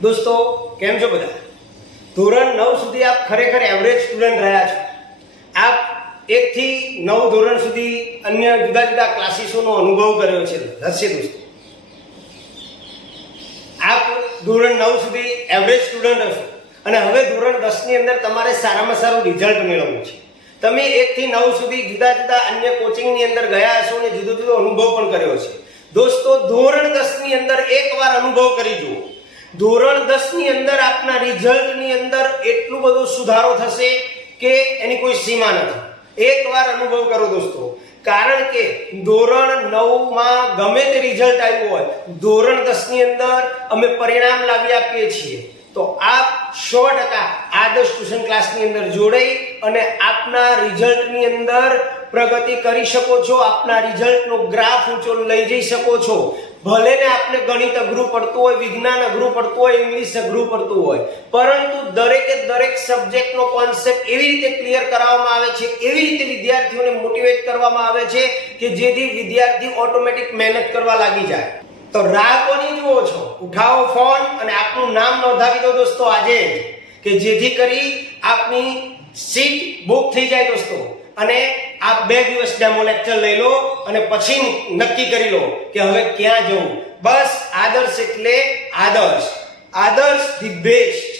દોસ્તો કેમ છો બધા? ધોરણ 9 સુધી આપ ખરેખર એવરેજ સ્ટુડન્ટ રહ્યા છો. આપ 1 થી 9 ધોરણ સુધી અન્ય જુદા જુદા ક્લાસીસોનો અનુભવ કર્યો છે હશે દોસ્તો. આપ ધોરણ 9 સુધી એવરેજ સ્ટુડન્ટ હશો અને હવે ધોરણ 10 ની અંદર તમારે સારામાં સારું રિઝલ્ટ મેળવવું છે. તમે 1 થી 9 સુધી જુદા જુદા અન્ય કોચિંગની અંદર ગયા હશો અને જુદો જુદો અનુભવ પણ કર્યો છે. દોસ્તો ધોરણ 10 ની અંદર એકવાર અનુભવ કરી જુઓ. ધોરણ 10 ની અંદર આપના રિઝલ્ટ ની અંદર એટલું બધો સુધારો થશે કે એની કોઈ સીમા નથી. એકવાર અનુભવ કરો દોસ્તો, કારણ કે ધોરણ 9 માં ગમે તે રિઝલ્ટ આવ્યું હોય, ધોરણ 10 ની અંદર અમે પરિણામ લાવી આપીએ છીએ. તો આપ 100% આદર્શ ટ્યુશન ક્લાસની અંદર જોડાઈ અને આપના રિઝલ્ટની અંદર પ્રગતિ કરી શકો છો. આપના રિઝલ્ટનો ગ્રાફ ઊંચો લઈ જઈ શકો છો. ભલે ને આપને ગણિત અઘરું પડતું હોય, વિજ્ઞાન અઘરું પડતું હોય, ઇંગ્લિશ અઘરું પડતું હોય, પરંતુ દરેકે દરેક સબ્જેક્ટનો કોન્સેપ્ટ એવી રીતે ક્લિયર કરાવવામાં આવે છે, એવી રીતે વિદ્યાર્થીઓને મોટિવેટ કરવામાં આવે છે કે જેથી વિદ્યાર્થી ઓટોમેટિક મહેનત કરવા લાગી જાય. તો રાહ કોની જુઓ છો? ઉઠાવો ફોન અને આપનું નામ નોંધાવી દો દોસ્તો આજે, કે જેથી કરી આપની સીટ બુક થઈ જાય દોસ્તો. અને આપ 2 દિવસ ડેમો લેક્ચર લઈ લો અને પછી નક્કી કરી લો કે હવે ક્યાં જવું. બસ આદર્શ એટલે આદર્શ, આદર્શ ધી બેસ્ટ.